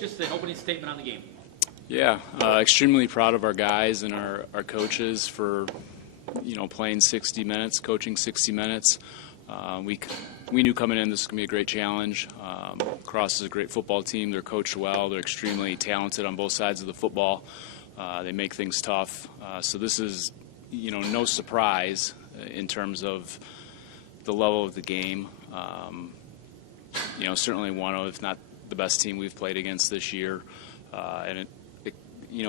Just an opening statement on the game. Yeah, extremely proud of our guys and our coaches for, playing 60 minutes, coaching 60 minutes. We knew coming in this was going to be a great challenge. Crosse is a great football team. They're coached well. They're extremely talented on both sides of the football. They make things tough. So this is, no surprise in terms of the level of the game. Certainly one of, if not the best team we've played against this year. And it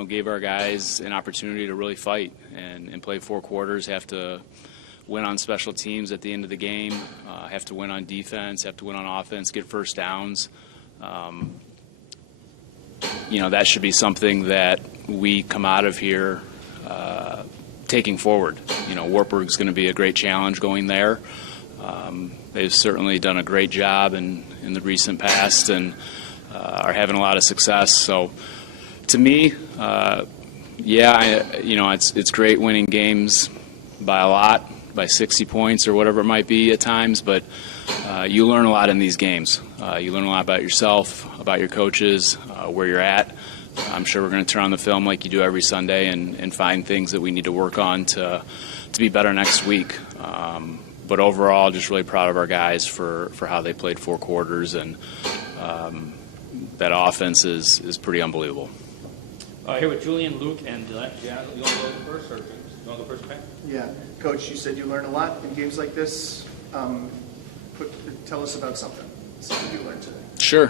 gave our guys an opportunity to really fight and play 4 quarters, have to win on special teams at the end of the game, have to win on defense, have to win on offense, get first downs. That should be something that we come out of here taking forward. Wartburg's going to be a great challenge going there. They've certainly done a great job in the recent past and are having a lot of success. So to me, it's great winning games by a lot, by 60 points or whatever it might be at times, but you learn a lot in these games. You learn a lot about yourself, about your coaches, where you're at. I'm sure we're going to turn on the film like you do every Sunday and find things that we need to work on to be better next week. But overall, just really proud of our guys for how they played 4 quarters, and that offense is pretty unbelievable. Here with Julian, Luke, and DeAngelo. You want to go first, or you want to go first, okay? Yeah. Coach, you said you learn a lot in games like this. Tell us about something you learned today. Sure.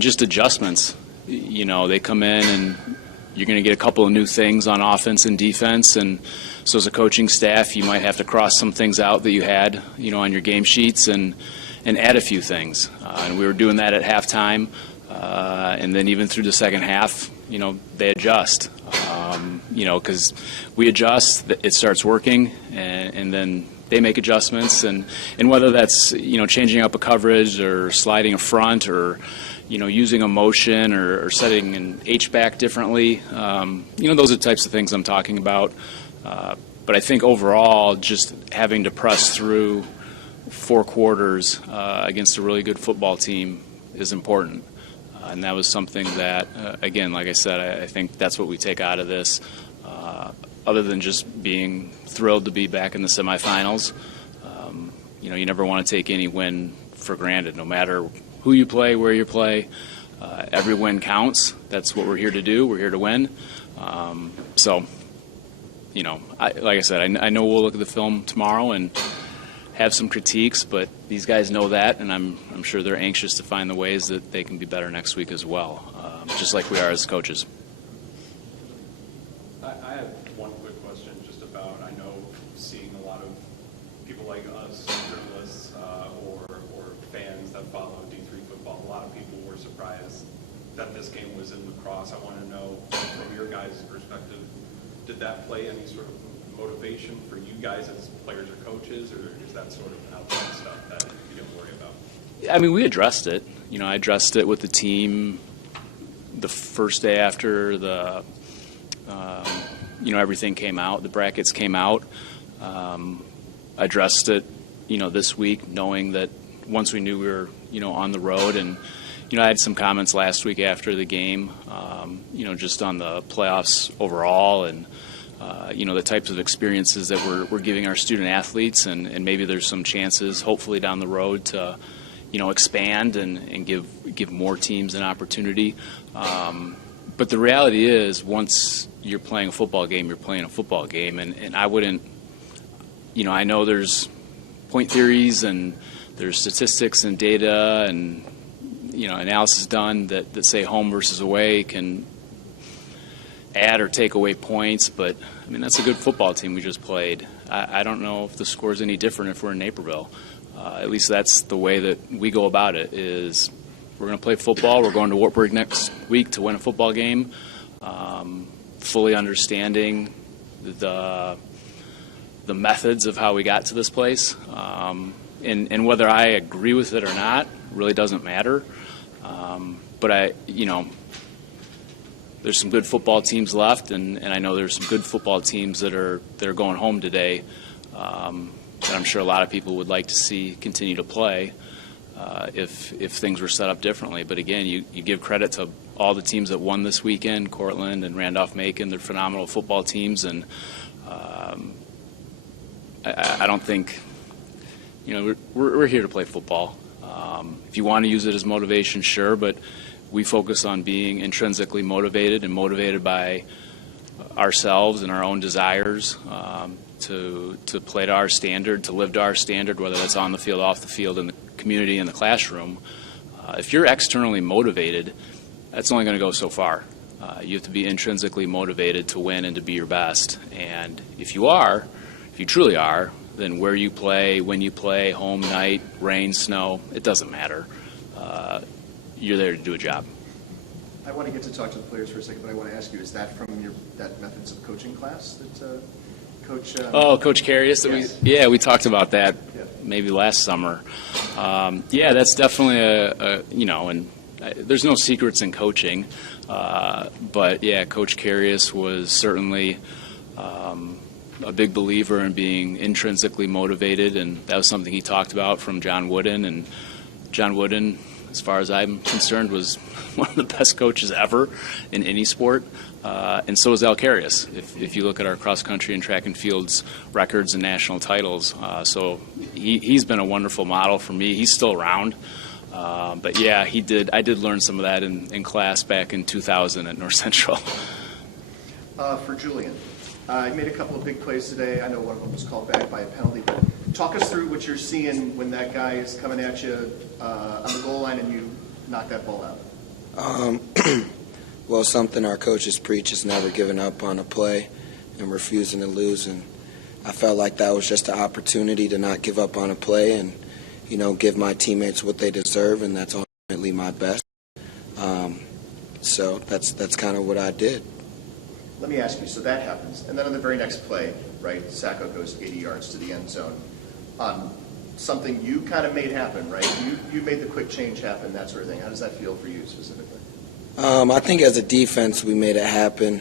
Just adjustments. They come in and you're going to get a couple of new things on offense and defense, and so as a coaching staff, you might have to cross some things out that you had, on your game sheets and add a few things. And we were doing that at halftime, and then even through the second half, they adjust. Because we adjust, it starts working, and then they make adjustments, and whether that's changing up a coverage or sliding a front or using a motion or setting an H-back differently, those are the types of things I'm talking about. But I think overall, just having to press through 4 quarters against a really good football team is important. And that was something that, again, like I said, I think that's what we take out of this. Other than just being thrilled to be back in the semifinals, you never want to take any win for granted, no matter who you play, where you play. Every win counts. That's what we're here to do. We're here to win. Like I said, I know we'll look at the film tomorrow and have some critiques, but these guys know that, and I'm sure they're anxious to find the ways that they can be better next week as well, just like we are as coaches. I have one quick question just about, I know seeing a lot of people like us, journalists or fans that follow D3 football, a lot of people were surprised that this game was in La Crosse. I want to know, from your guys' perspective, did that play any sort of motivation for you guys as players or coaches, or is that sort of outside stuff that you don't worry about? We addressed it. I addressed it with the team the first day after the everything came out, the brackets came out. I addressed it, this week, knowing that once we knew we were, on the road, and I had some comments last week after the game, just on the playoffs overall, and the types of experiences that we're giving our student athletes, and maybe there's some chances, hopefully down the road, to expand and give more teams an opportunity. But the reality is, once you're playing a football game, you're playing a football game, and I wouldn't, I know there's point theories and there's statistics and data and analysis done that say home versus away can add or take away points, but that's a good football team we just played. I don't know if the score's any different if we're in Naperville. At least that's the way that we go about it, is we're going to play football. We're going to Wartburg next week to win a football game, fully understanding the methods of how we got to this place. And whether I agree with it or not really doesn't matter. But there's some good football teams left, and I know there's some good football teams that are going home today that I'm sure a lot of people would like to see continue to play. if things were set up differently. But again, you give credit to all the teams that won this weekend, Cortland and Randolph-Macon. They're phenomenal football teams, and I don't think, we're here to play football. If you want to use it as motivation, sure, but we focus on being intrinsically motivated and motivated by ourselves and our own desires to play to our standard, to live to our standard, whether that's on the field, off the field, in the community, in the classroom. If you're externally motivated, that's only going to go so far. You have to be intrinsically motivated to win and to be your best. And if you truly are, then where you play, when you play, home, night, rain, snow, it doesn't matter. You're there to do a job. I want to get to talk to the players for a second, but I want to ask you, is that from that methods of coaching class that Coach? Coach Carius. Yes. We talked about that maybe last summer. That's definitely and there's no secrets in coaching, but Coach Carius was certainly a big believer in being intrinsically motivated, and that was something he talked about from John Wooden. And John Wooden, as far as I'm concerned, was one of the best coaches ever in any sport, and so is Al Carius. If you look at our cross-country and track and fields records and national titles, so he's been a wonderful model for me. He's still around, but I did learn some of that in class back in 2000 at North Central. For Julian, you made a couple of big plays today. I know one of them was called back by a penalty, but talk us through what you're seeing when that guy is coming at you on the goal line and you knock that ball out. Well, something our coaches preach is never giving up on a play and refusing to lose. And I felt like that was just an opportunity to not give up on a play and, give my teammates what they deserve, and that's ultimately my best. So that's kind of what I did. Let me ask you, so that happens, and then on the very next play, right, Sacco goes 80 yards to the end zone. Something you kind of made happen, right? You made the quick change happen, that sort of thing. How does that feel for you specifically? I think as a defense we made it happen.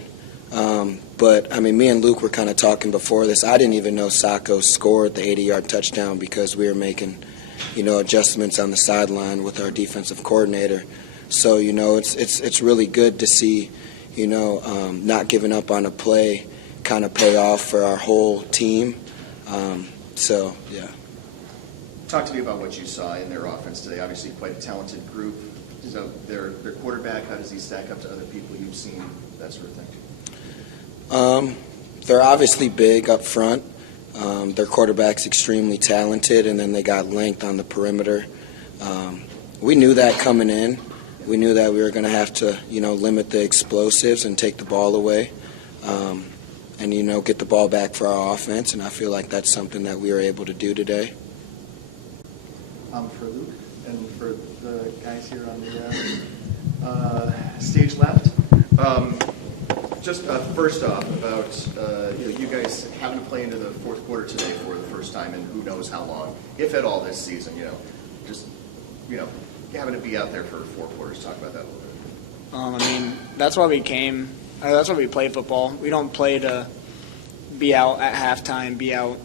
But, me and Luke were kind of talking before this. I didn't even know Sacco scored the 80-yard touchdown because we were making, adjustments on the sideline with our defensive coordinator. So, it's really good to see, not giving up on a play kind of pay off for our whole team. Talk to me about what you saw in their offense today. Obviously quite a talented group. So their quarterback, how does he stack up to other people you've seen, that sort of thing? They're obviously big up front. Their quarterback's extremely talented, and then they got length on the perimeter. We knew that coming in. We knew that we were going to have to, limit the explosives and take the ball away, and get the ball back for our offense. And I feel like that's something that we were able to do today. For Luke and for the guys here on the stage left, just first off about you guys having to play into the fourth quarter today for the first time in who knows how long, if at all, this season. Having to be out there for 4 quarters. Talk about that a little bit. That's why we came. That's why we play football. We don't play to be out at halftime, be out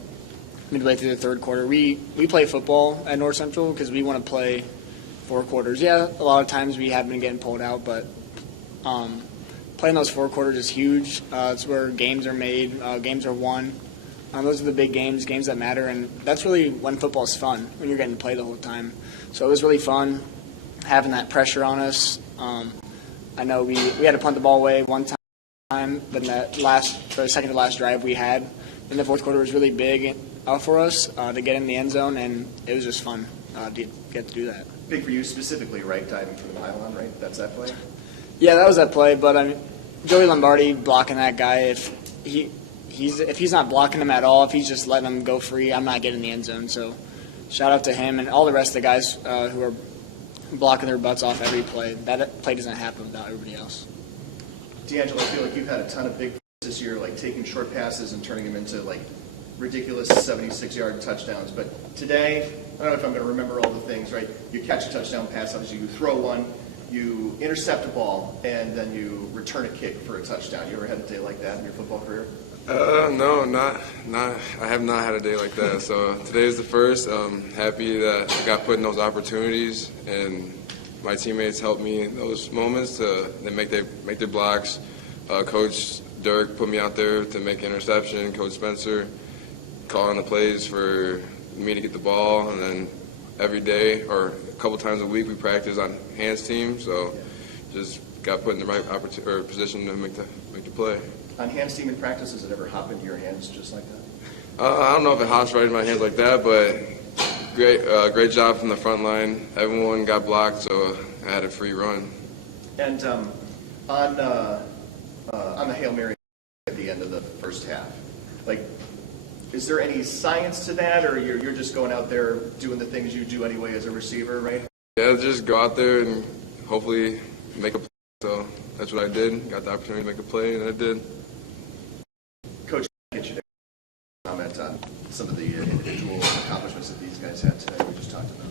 midway through the third quarter. We play football at North Central because we want to play 4 quarters. Yeah, a lot of times we have been getting pulled out, but playing those 4 quarters is huge. It's where games are made, games are won. Those are the big games that matter, and that's really when football's fun, when you're getting to play the whole time. So it was really fun having that pressure on us. I know we had to punt the ball away one time, but the second to last drive we had in the fourth quarter was really big for us to get in the end zone, and it was just fun to get to do that. Big for you specifically, right? Diving for the pylon, right? That's that play? Yeah, that was that play, but Joey Lombardi blocking that guy, if he's not blocking him at all, if he's just letting him go free, I'm not getting in the end zone. So shout out to him and all the rest of the guys who are blocking their butts off every play. That play doesn't happen without everybody else. DeAngelo, I feel like you've had a ton of big this year, like taking short passes and turning them into like ridiculous 76-yard touchdowns. But today, I don't know if I'm going to remember all the things, right? You catch a touchdown pass, obviously you throw one, you intercept a ball, and then you return a kick for a touchdown. You ever had a day like that in your football career? No, not. I have not had a day like that. So today is the first. I'm happy that I got put in those opportunities, and my teammates helped me in those moments to make their blocks. Coach Dirk put me out there to make an interception. Coach Spencer calling the plays for me to get the ball, and then every day or a couple times a week we practice on hands team. So just got put in the right position to make the play. On hands team in practice, does it ever hop into your hands just like that? I don't know if it hops right in my hands like that, but great job from the front line. Everyone got blocked, so I had a free run. And on the Hail Mary at the end of the first half, like, is there any science to that, or you're just going out there doing the things you do anyway as a receiver, right? Yeah, just go out there and hopefully make a play. So that's what I did. Got the opportunity to make a play, and I did. Coach, get you to comment on some of the individual accomplishments that these guys had today we just talked about.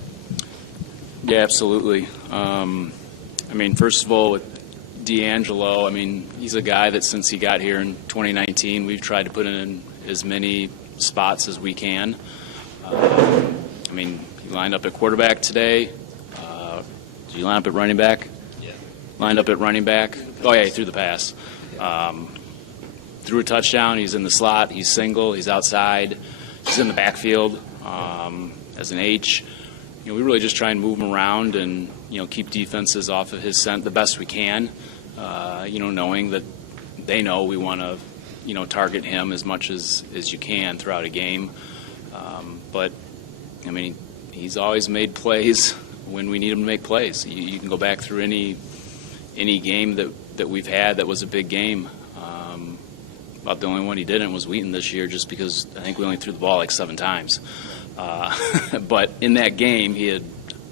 Yeah, absolutely. I mean, first of all, with DeAngelo, I mean, he's a guy that since he got here in 2019, we've tried to put in as many spots as we can. I mean, he lined up at quarterback today. Did you line up at running back? Yeah. Lined up at running back. Oh, yeah, he threw the pass. Threw a touchdown. He's in the slot. He's single. He's outside. He's in the backfield as an H. You know, we really just try and move him around and, you know, keep defenses off of his scent the best we can, you know, knowing that they know we want to, you know, target him as much as you can throughout a game. But, I mean, he's always made plays when we need him to make plays. You can go back through any game that we've had that was a big game. About the only one he didn't was Wheaton this year, just because I think we only threw the ball like 7 times. But in that game, he had,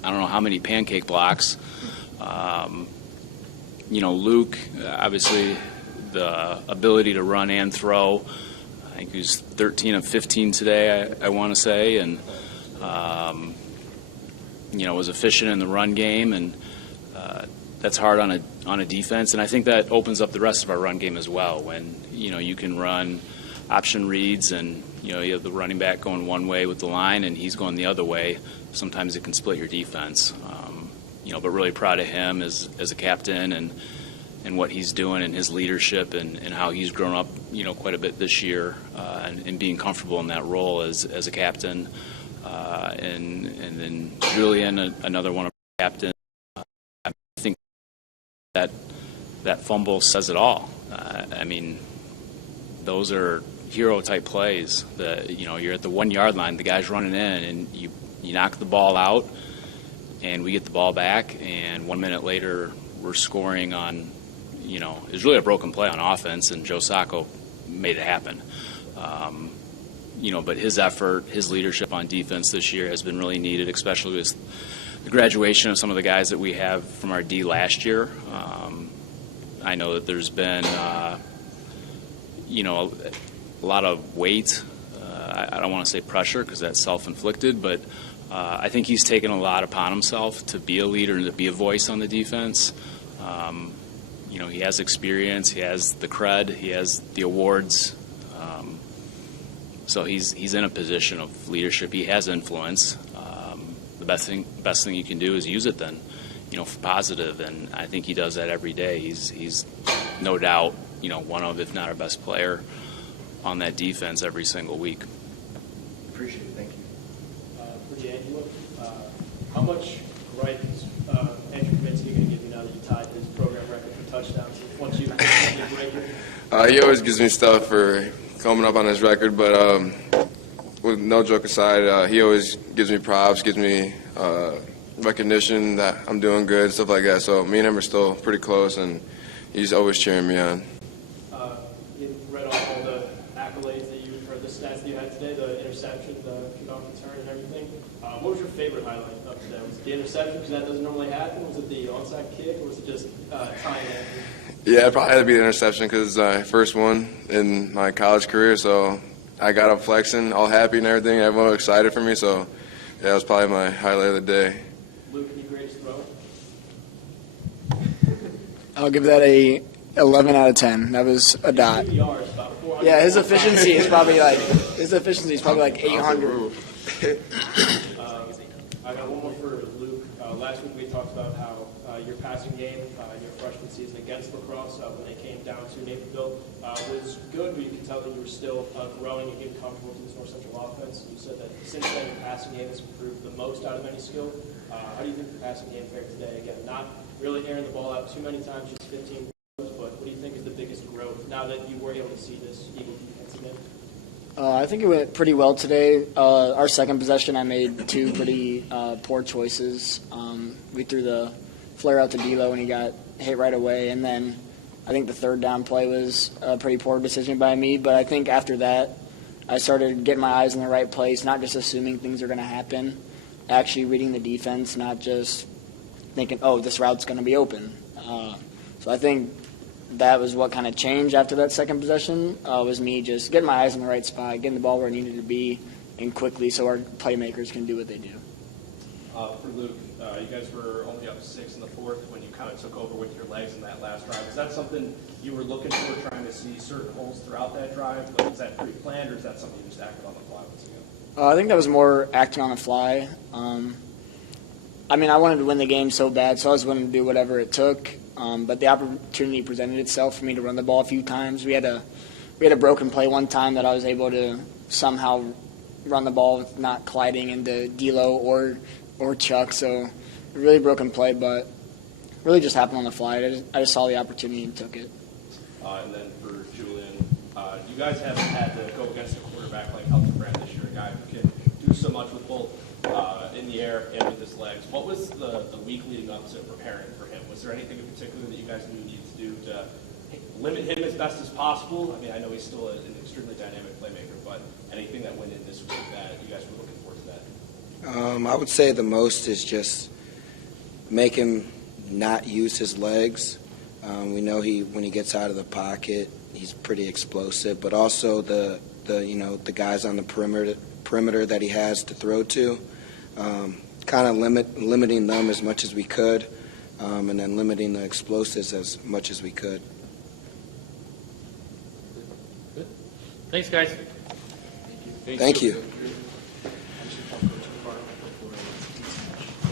I don't know how many pancake blocks. You know, Luke, obviously, the ability to run and throw. I think he was 13 of 15 today, I want to say, and you know, was efficient in the run game, and that's hard on a defense. And I think that opens up the rest of our run game as well. When you know you can run option reads, and you know you have the running back going one way with the line, and he's going the other way. Sometimes it can split your defense. You know, but really proud of him as a captain and what he's doing and his leadership and how he's grown up, you know, quite a bit this year and being comfortable in that role as a captain. And then Julian, another one of our captains. I think that fumble says it all. I mean, those are hero-type plays. You know, you're at the 1-yard line, the guy's running in, and you knock the ball out, and we get the ball back, and 1 minute later we're scoring on, you know, it was really a broken play on offense, and Joe Sacco made it happen. You know, but his effort, his leadership on defense this year has been really needed, especially with the graduation of some of the guys that we have from our D last year. I know that there's been, you know, a lot of weight. I don't want to say pressure because that's self-inflicted, but I think he's taken a lot upon himself to be a leader and to be a voice on the defense. You know, he has experience, he has the cred, he has the awards. So he's in a position of leadership. He has influence. The best thing you can do is use it then, you know, for positive. And I think he does that every day. He's no doubt, you know, one of, if not our best player on that defense every single week. Appreciate it. Thank you. For DeAngelo, how much gripe is Andrew Kaminsky going to give you now that you tied his program record for touchdowns? Once you break it? He always gives me stuff for coming up on his record, but with no joke aside, he always gives me props, gives me recognition that I'm doing good, stuff like that. So me and him are still pretty close, and he's always cheering me on. You read off all the accolades that you heard, the stats that you had today, the interception, the kickoff return, and everything. What was your favorite highlight of today? Was it the interception, because that doesn't normally happen? Was it the onside kick, or was it just tying it? Yeah, it probably had to be the interception because it's my first one in my college career. So I got up flexing, all happy and everything. Everyone was excited for me. So, yeah, it was probably my highlight of the day. Luke, your greatest throw? I'll give that a 11 out of 10. That was a dot. yards, about 400 Yeah, his efficiency is probably like 800. I got one more for Luke. Last week we talked about how your passing game in your freshman season against La Crosse, when they came down to Naperville, was good, but you could tell that you were still growing and getting comfortable with this North Central offense. You said that since then your passing game has improved the most out of any skill. How do you think the passing game fared today? Again, not really airing the ball out too many times, just 15 throws, but what do you think is the biggest growth now that you were able to see this Eagle defense again? I think it went pretty well today. Our second possession, I made two pretty poor choices. We threw the flare out to D'Lo and he got hit right away, and then I think the third down play was a pretty poor decision by me. But I think after that, I started getting my eyes in the right place, not just assuming things are going to happen, actually reading the defense, not just thinking, oh, this route's going to be open. So I think that was what kind of changed after that second possession, was me just getting my eyes in the right spot, getting the ball where it needed to be, and quickly so our playmakers can do what they do. For Luke, you guys were only up 6 in the fourth when you kind of took over with your legs in that last drive. Is that something you were looking for, trying to see certain holes throughout that drive? Like, is that pre-planned, or is that something you just acted on the fly once again? I think that was more acting on the fly. I wanted to win the game so bad, so I was willing to do whatever it took. But the opportunity presented itself for me to run the ball a few times. We had a broken play one time that I was able to somehow run the ball with not colliding into D'Lo or Chuck. So a really broken play, but really just happened on the fly. I just saw the opportunity and took it. And then for Julian, you guys haven't had to go against a quarterback like Helton Brand this year, a guy who can do so much with both in the air and with his legs. What was the week leading up to preparing for him? Was there anything in particular that you guys knew you needed to do to limit him as best as possible? I know he's still an extremely dynamic playmaker, but anything that went in this week that you guys were looking forward to that? I would say the most is just make him not use his legs. We know when he gets out of the pocket, he's pretty explosive, but also the guys on the perimeter that he has to throw to, kind of limiting them as much as we could, and then limiting the explosives as much as we could. Thanks, guys. Thank you.